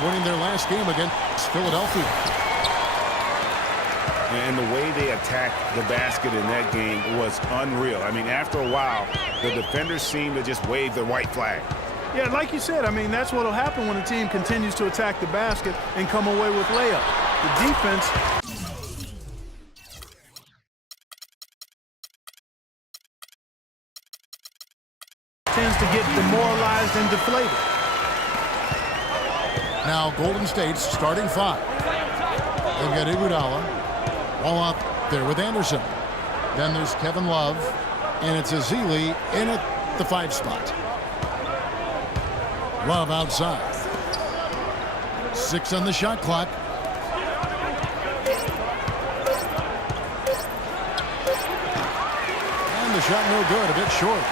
winning their last game against Philadelphia. And the way they attacked the basket in that game was unreal. I mean, after a while, the defenders seemed to just wave the white flag. Yeah, like you said, I mean, that's what will happen when a team continues to attack the basket and come away with layup. The defense tends to get demoralized and deflated. Now Golden State's starting five. They've got Iguodala all out there with Anderson. Then there's Kevin Love, and it's Ezeli in at the 5 spot. Love outside. 6 on the shot clock. And the shot no good, a bit short.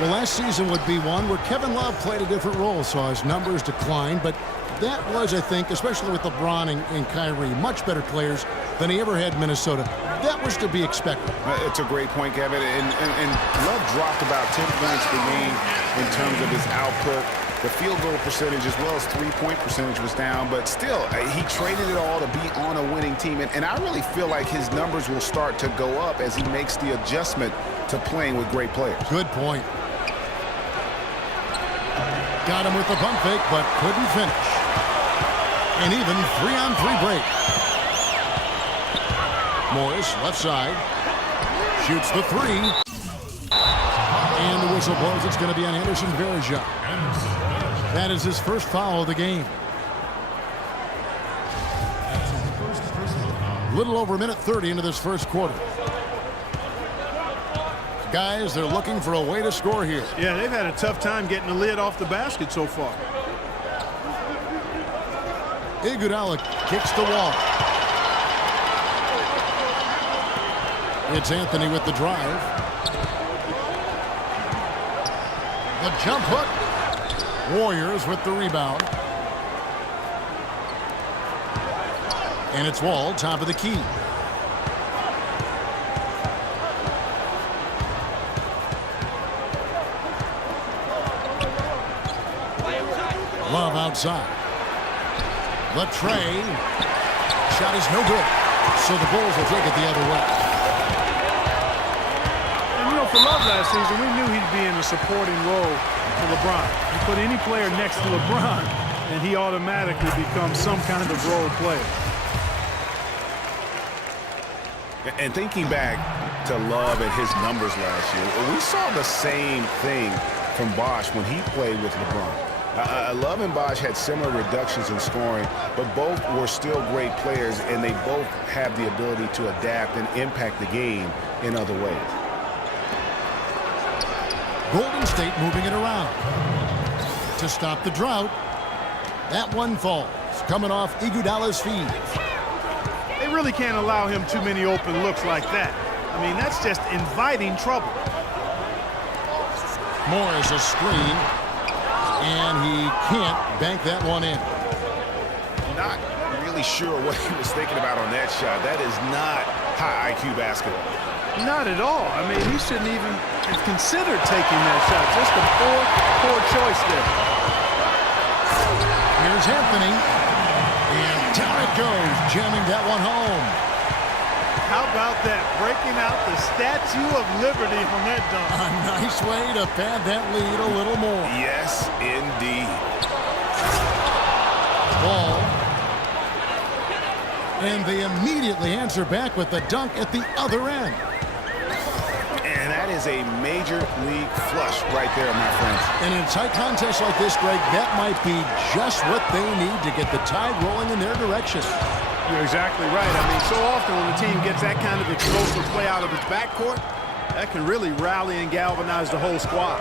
Well, last season would be one where Kevin Love played a different role, so his numbers declined, but that was, I think, especially with LeBron and Kyrie, much better players than he ever had in Minnesota. That was to be expected. It's a great point, Kevin. And Love dropped about 10 points per game in terms of his output. The field goal percentage as well as three-point percentage was down, but still, he traded it all to be on a winning team. And I really feel like his numbers will start to go up as he makes the adjustment to playing with great players. Good point. Got him with the pump fake, but couldn't finish. And even 3-on-3 break. Morris, left side. Shoots the 3. And the whistle blows. It's going to be on Anderson Varejao. That is his first foul of the game. Little over a minute 30 into this first quarter. Guys, they're looking for a way to score here. Yeah, they've had a tough time getting the lid off the basket so far. Iguodala kicks the wall. It's Anthony with the drive. The jump hook. Warriors with the rebound. And it's Wall, top of the key. Love outside. The tray. Shot is no good. So the Bulls will take it the other way. And you know, for Love last season, we knew he'd be in a supporting role for LeBron. You put any player next to LeBron, and he automatically becomes some kind of role player. And thinking back to Love and his numbers last year, we saw the same thing from Bosh when he played with LeBron. Love and Bosh had similar reductions in scoring, but both were still great players, and they both have the ability to adapt and impact the game in other ways. Golden State moving it around to stop the drought. That one falls, coming off Iguodala's feet. They really can't allow him too many open looks like that. I mean, that's just inviting trouble. Morris a screen, and he can't bank that one in. Not really sure what he was thinking about on that shot. That is not high IQ basketball. Not at all. I mean, he shouldn't even have considered taking that shot. Just a poor choice there. Here's Anthony. And down it goes, jamming that one home. How about that? Breaking out the Statue of Liberty on that dunk. A nice way to pad that lead a little more. Yes, indeed. Ball. And they immediately answer back with the dunk at the other end. And that is a major league flush right there, my friends. And in a tight contest like this, Greg, that might be just what they need to get the tide rolling in their direction. You're exactly right. I mean, so often when the team gets that kind of explosive play out of its backcourt, that can really rally and galvanize the whole squad.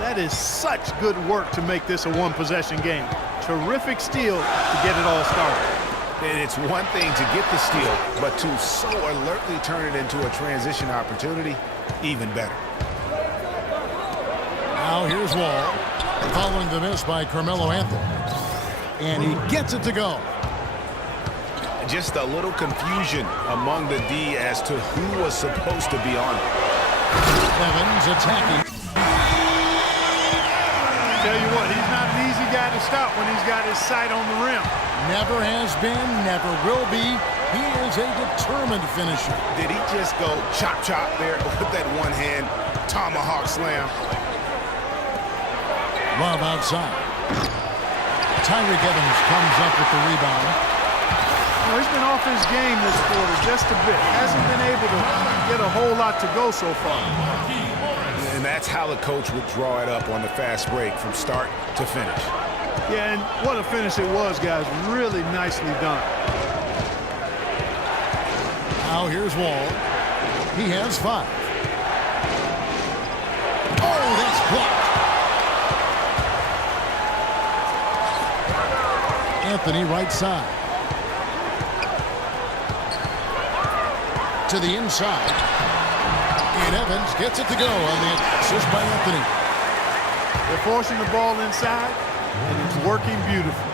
That is such good work to make this a one-possession game. Terrific steal to get it all started. And it's one thing to get the steal, but to so alertly turn it into a transition opportunity, even better. Now here's Wall, following the miss by Carmelo Anthony. And he gets it to go. Just a little confusion among the D as to who was supposed to be on it. Evans attacking. Tell you what, he's not an easy guy to stop when he's got his sight on the rim. Never has been, never will be. He is a determined finisher. Did he just go chop there with that one-hand tomahawk slam? Love outside. Tyreke Evans comes up with the rebound. Well, he's been off his game this quarter just a bit. Hasn't been able to get a whole lot to go so far. And that's how the coach would draw it up on the fast break from start to finish. Yeah, and what a finish it was, guys. Really nicely done. Now here's Wall. He has 5. Oh, that's blocked. Anthony right side. To the inside. And Evans gets it to go on the assist by Anthony. They're forcing the ball inside, and it's working beautifully.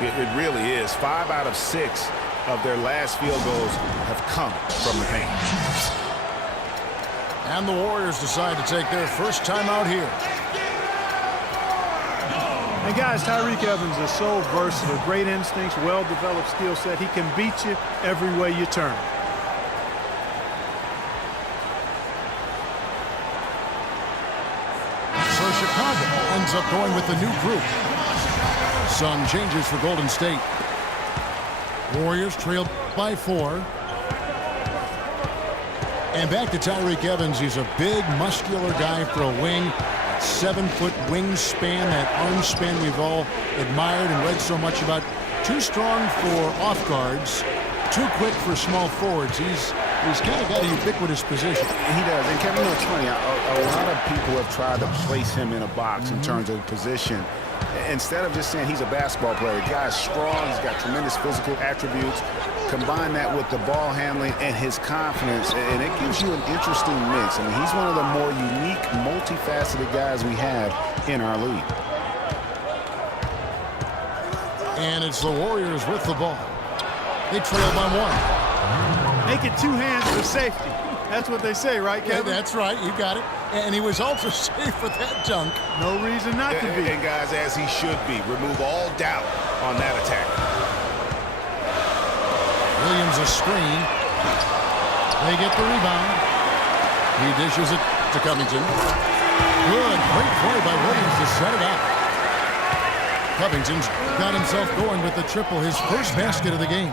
It really is. 5 out of 6 of their last field goals have come from the paint. And the Warriors decide to take their first time out here. And guys, Tyreke Evans is so versatile. Great instincts, well-developed skill set. He can beat you every way you turn. So Chicago ends up going with the new group. Some changes for Golden State. Warriors trailed by 4. And back to Tyreke Evans. He's a big, muscular guy for a wing. 7-foot wingspan, that arm span we've all admired and read so much about. Too strong for off guards, too quick for small forwards. He's kind of got a ubiquitous position. He does. And Kevin, it's funny. A lot of people have tried to place him in a box in terms of position. Instead of just saying he's a basketball player, the guy's strong, he's got tremendous physical attributes. Combine that with the ball handling and his confidence, and it gives you an interesting mix. I mean, he's one of the more unique, multifaceted guys we have in our league. And it's the Warriors with the ball. They trail by 1. Make it 2 hands for safety. That's what they say, right, Kevin? Yeah, that's right. You got it. And he was also safe with that dunk. No reason not to be. And guys, as he should be, remove all doubt on that attack. Williams a screen. They get the rebound. He dishes it to Covington. Good. Great play by Williams to set it up. Covington's got himself going with the triple, his first basket of the game.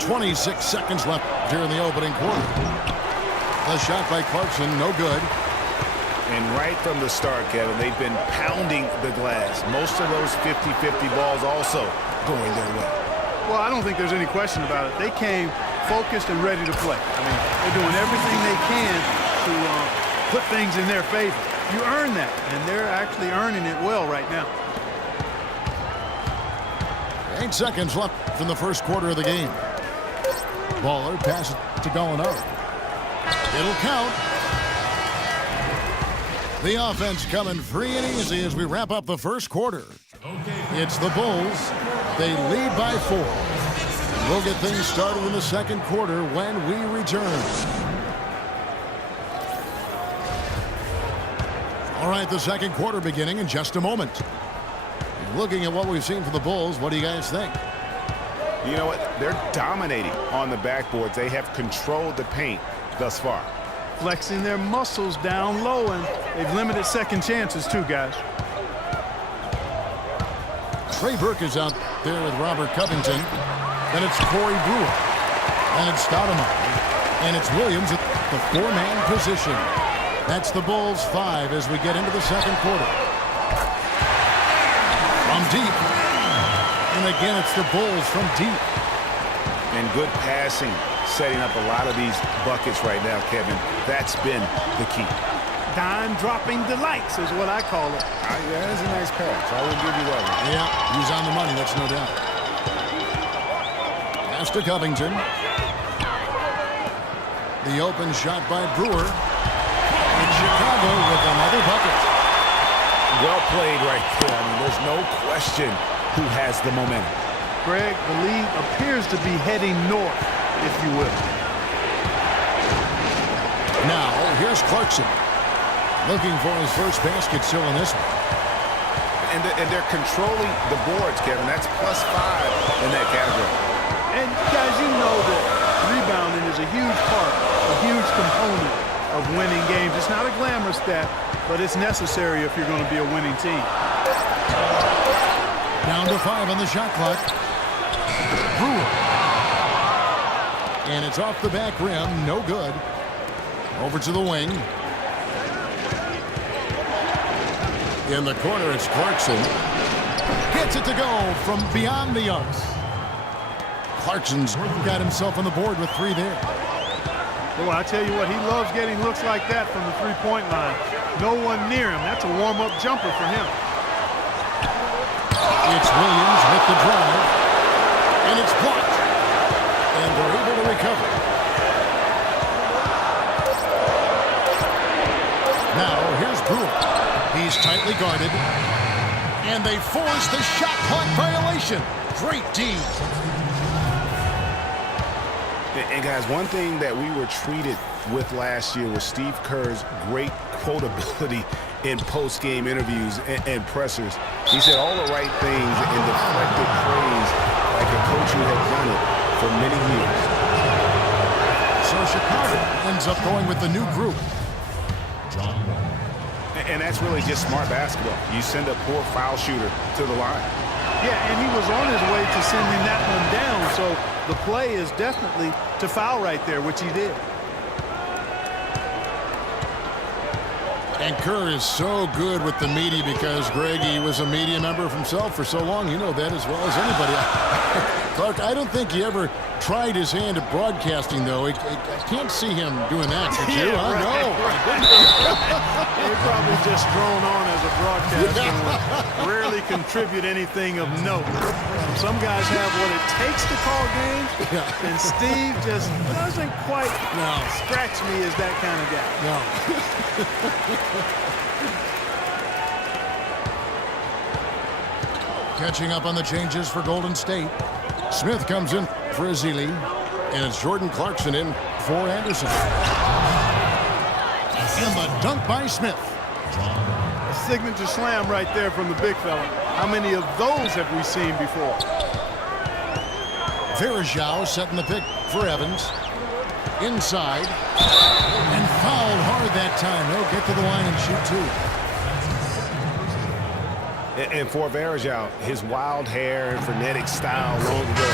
.26 seconds left here in the opening quarter. The shot by Clarkson, no good. And right from the start, Kevin, they've been pounding the glass. Most of those 50-50 balls also going their way. Well, I don't think there's any question about it. They came focused and ready to play. I mean, they're doing everything they can to put things in their favor. You earn that, and they're actually earning it well right now. 8 seconds left in the first quarter of the game. Baller passes to Gallinari. It'll count. The offense coming free and easy as we wrap up the first quarter. It's the Bulls. They lead by 4. We'll get things started in the second quarter when we return. All right, the second quarter beginning in just a moment. Looking at what we've seen from the Bulls, what do you guys think? You know what? They're dominating on the backboards. They have controlled the paint thus far. Flexing their muscles down low, and they've limited second chances too, guys. Trey Burke is out there with Robert Covington. Then it's Corey Brewer. And it's Stoudemire. And it's Williams at the 4-man position. That's the Bulls 5 as we get into the second quarter. From deep. And again, it's the Bulls from deep. And good passing, setting up a lot of these buckets right now, Kevin. That's been the key. Dime-dropping delights is what I call it. Yeah, that's a nice pass. I will give you that one. Yeah, he's on the money, that's no doubt. Pass to Covington. The open shot by Brewer. And Chicago with another bucket. Well played right there. I mean, there's no question who has the momentum. Greg, the lead appears to be heading north, if you will. Here's Clarkson. Looking for his first basket still in this one. And they're controlling the boards, Kevin. That's +5 in that category. And, guys, you know that rebounding is a huge part, a huge component of winning games. It's not a glamour stat, but it's necessary if you're going to be a winning team. Down to 5 on the shot clock. Brewer. And it's off the back rim. No good. Over to the wing. In the corner, it's Clarkson. Gets it to go from beyond the arc. Clarkson's got himself on the board with 3 there. Well, I tell you what, he loves getting looks like that from the three-point line. No one near him. That's a warm-up jumper for him. It's Williams with the drive. And it's blocked. And they're able to recover. Now, here's Brewer. He's tightly guarded. And they force the shot clock violation. Great D. And, guys, one thing that we were treated with last year was Steve Kerr's great quotability in post-game interviews and pressers. He said all the right things and deflected praise like a coach who had done it for many years. So Chicago ends up going with the new group. And that's really just smart basketball. You send a poor foul shooter to the line. Yeah, and he was on his way to sending that one down, so the play is definitely to foul right there, which he did. And Kerr is so good with the media because, Greg, he was a media member himself for so long. You know that as well as anybody. Clark, I don't think he ever tried his hand at broadcasting, though. I can't see him doing that. Could you? Yeah, I right, know. He's probably just thrown on as a broadcaster and will rarely contribute anything of note. Some guys have what it takes to call games, and Steve just doesn't quite scratch me as that kind of guy. No. Catching up on the changes for Golden State. Smith comes in for Ezeli, and it's Jordan Clarkson in for Anderson. And the dunk by Smith. A signature slam right there from the big fella. How many of those have we seen before? Varejao setting the pick for Evans. Inside. And fouled hard that time. He'll get to the line and shoot 2. And for Varejao, his wild hair and frenetic style long ago